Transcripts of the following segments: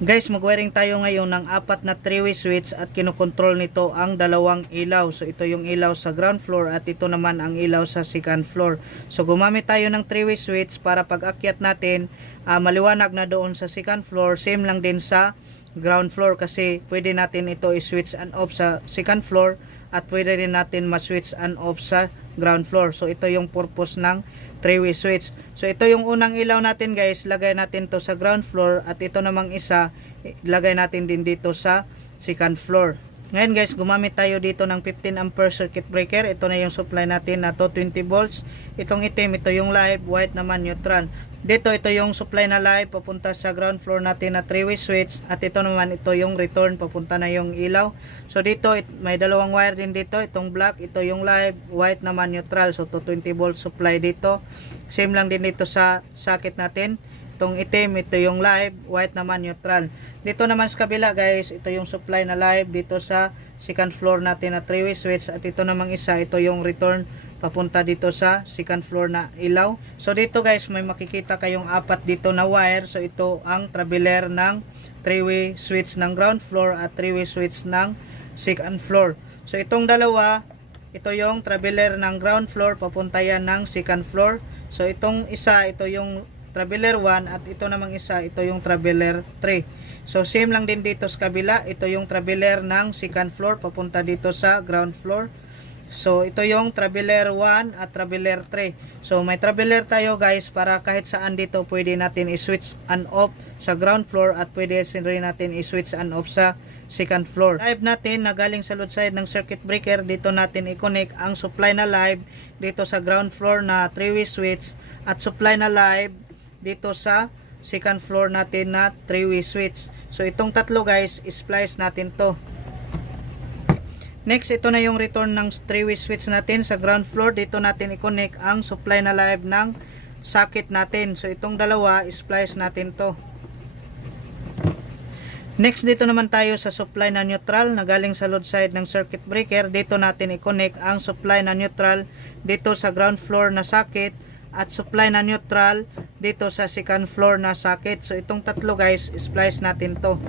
Guys, mag-wiring tayo ngayon ng apat na 3-way switch at kinokontrol nito ang dalawang ilaw. So ito yung ilaw sa ground floor at ito naman ang ilaw sa second floor. So gumamit tayo ng 3-way switch para pag akyat natin maliwanag na doon sa second floor. Same lang din sa ground floor kasi pwede natin ito i-switch and off sa second floor at pwede rin natin ma-switch and off sa ground floor. So ito yung purpose ng 3-way switch. So ito yung unang ilaw natin guys, lagay natin to sa ground floor at ito namang isa lagay natin din dito sa second floor. Ngayon guys, gumamit tayo dito ng 15 ampere circuit breaker. Ito na yung supply natin na 220 volts. Itong itim, ito yung live, white naman neutral. Dito, ito yung supply na live papunta sa ground floor natin na 3-way switch. At ito naman, ito yung return papunta na yung ilaw. So dito, may dalawang wire din dito. Itong black, ito yung live, white naman neutral. So 220 volts supply dito. Same lang din dito sa socket natin. Itong itim, ito yung live, white naman neutral. Dito naman sa kabila guys, ito yung supply na live dito sa second floor natin na 3-way switch. At ito namang isa, ito yung return papunta dito sa second floor na ilaw. So dito guys, may makikita kayong apat dito na wire. So ito ang traveler ng 3-way switch ng ground floor at 3-way switch ng second floor. So itong dalawa, ito yung traveler ng ground floor, papunta yan ng second floor. So itong isa, ito yung traveler 1 at ito namang isa, ito yung traveler 3. So same lang din dito sa kabila, ito yung traveler ng second floor papunta dito sa ground floor. So ito yung traveler 1 at traveler 3. So may traveler tayo guys para kahit saan dito pwede natin i-switch and off sa ground floor at pwede rin natin i-switch and off sa second floor. Live natin na galing sa load side ng circuit breaker, dito natin i-connect ang supply na live dito sa ground floor na 3-way switch at supply na live dito sa second floor natin na 3-way switch. So itong tatlo guys, splice natin to. Next, ito na yung return ng 3-way switch natin sa ground floor. Dito natin i-connect ang supply na live ng socket natin. So itong dalawa, splice natin to. Next, dito naman tayo sa supply na neutral na galing sa load side ng circuit breaker. Dito natin i-connect ang supply na neutral dito sa ground floor na socket at supply na neutral dito sa second floor na socket. So itong tatlo guys, splice natin to.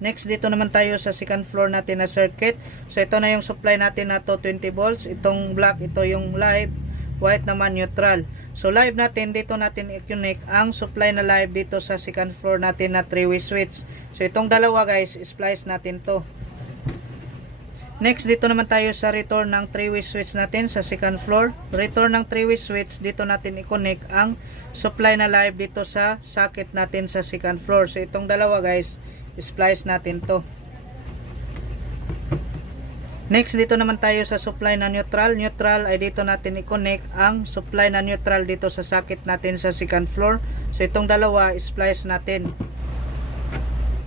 Next, dito naman tayo sa second floor natin na circuit. So ito na yung supply natin na 220 volts. Itong black, ito yung live, white naman neutral. So live natin, dito natin i-connect ang supply na live dito sa second floor natin na 3-way switch. So itong dalawa guys, splice natin to. Next, dito naman tayo sa return ng 3-way switch natin sa second floor. Return ng 3-way switch, dito natin i-connect ang supply na live dito sa socket natin sa second floor. So itong dalawa guys, splice natin to. Next, dito naman tayo sa supply na neutral. Neutral ay dito natin i-connect ang supply na neutral dito sa socket natin sa second floor. So itong dalawa, splice natin.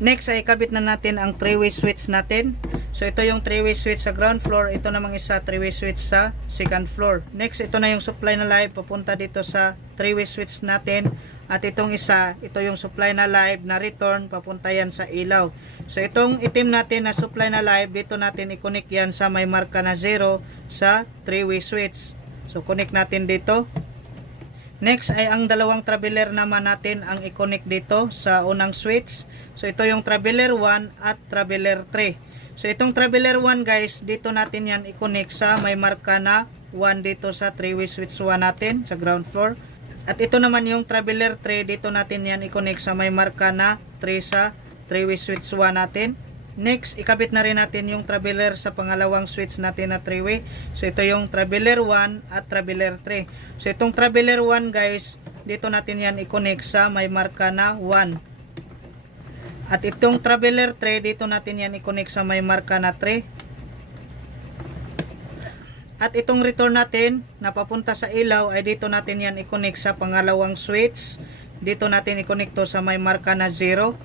Next ay kabit na natin ang 3-way switch natin. So ito yung 3-way switch sa ground floor, ito namang isa 3-way switch sa second floor. Next, ito na yung supply na live papunta dito sa 3-way switch natin. At itong isa, ito yung supply na live na return papunta yan sa ilaw. So itong itim natin na supply na live, dito natin i-connect yan sa may marka na 0 sa 3-way switch. So connect natin dito. Next ay ang dalawang traveler naman natin ang i-connect dito sa unang switch. So ito yung traveler 1 at traveler 3. So itong traveler 1 guys, dito natin yan i-connect sa may marka na 1 dito sa 3-way switch 1 natin sa ground floor. At ito naman yung traveler 3, dito natin yan i-connect sa may marka na 3 sa 3-way switch 1 natin. Next, ikabit na rin natin yung traveler sa pangalawang switch natin na 3-way. So ito yung traveler 1 at traveler 3. So itong traveler 1 guys, dito natin yan i-connect sa may marka na 1. At itong traveler 3, dito natin yan i-connect sa may marka na 3. At itong return natin na papunta sa ilaw ay dito natin yan i-connect sa pangalawang switch. Dito natin i-connect to sa may marka na 0.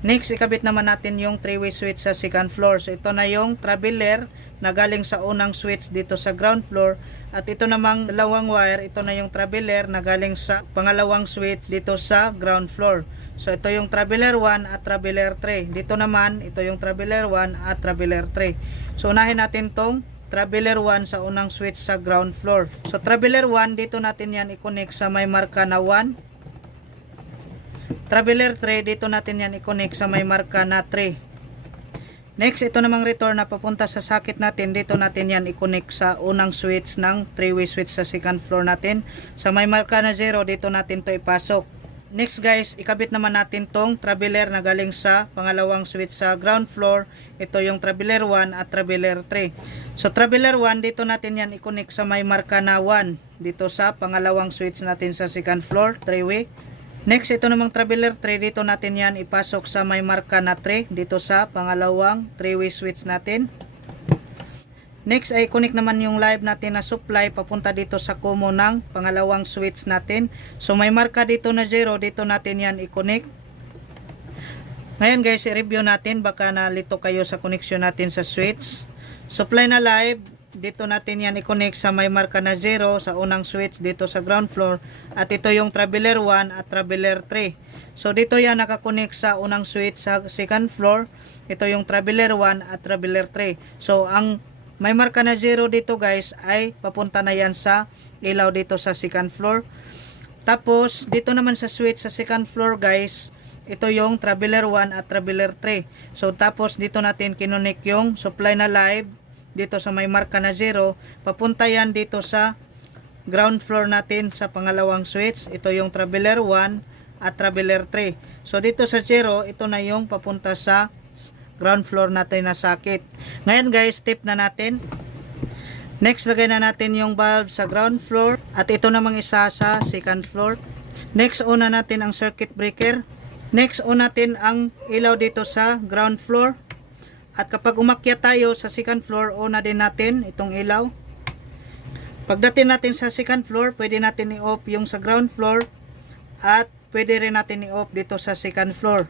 Next, ikabit naman natin yung 3-way switch sa second floor. So ito na yung traveler na galing sa unang switch dito sa ground floor. At ito namang dalawang wire, ito na yung traveler na galing sa pangalawang switch dito sa ground floor. So ito yung traveler 1 at traveler 3. Dito naman, ito yung traveler 1 at traveler 3. So unahin natin tong traveler 1 sa unang switch sa ground floor. So traveler 1, dito natin yan i-connect sa may marka na 1. traveler tray, dito natin yan i-connect sa may marka na 3. Next, ito namang return na papunta sa socket natin, dito natin yan i-connect sa unang switch ng 3-way switch sa second floor natin. Sa may marka na 0, dito natin to ipasok. Next guys, ikabit naman natin tong traveler na galing sa pangalawang switch sa ground floor. Ito yung traveler 1 at traveler 3. So traveler 1, dito natin yan i-connect sa may marka na 1, dito sa pangalawang switch natin sa second floor, 3-way. Next, ito namang traveler 3, dito natin yan ipasok sa may marka na 3, dito sa pangalawang 3-way switch natin. Next ay connect naman yung live natin na supply papunta dito sa common ng pangalawang switch natin. So may marka dito na 0, dito natin yan i-connect. Ngayon guys, i-review natin, baka nalito kayo sa connection natin sa switch. Supply na live, dito natin yan i-connect sa may marka na 0 sa unang switch dito sa ground floor, at ito yung traveler 1 at traveler 3. So dito yan nakakonect sa unang switch sa second floor, ito yung traveler 1 at traveler 3. So ang may marka na 0 dito guys ay papunta na yan sa ilaw dito sa second floor. Tapos dito naman sa switch sa second floor guys, ito yung traveler 1 at traveler 3. So tapos dito natin kinonect yung supply na live dito sa may marka na 0, papunta yan dito sa ground floor natin sa pangalawang switch. Ito yung traveler 1 at traveler 3. So dito sa 0, ito na yung papunta sa ground floor natin na socket. Ngayon guys, tip na natin. Next, lagay na natin yung valve sa ground floor at ito namang isa sa second floor. Next, on na natin ang circuit breaker. Next, on natin ang ilaw dito sa ground floor. At kapag umakyat tayo sa second floor, on na din natin itong ilaw. Pagdating natin sa second floor, pwede natin i-off yung sa ground floor at pwede rin natin i-off dito sa second floor.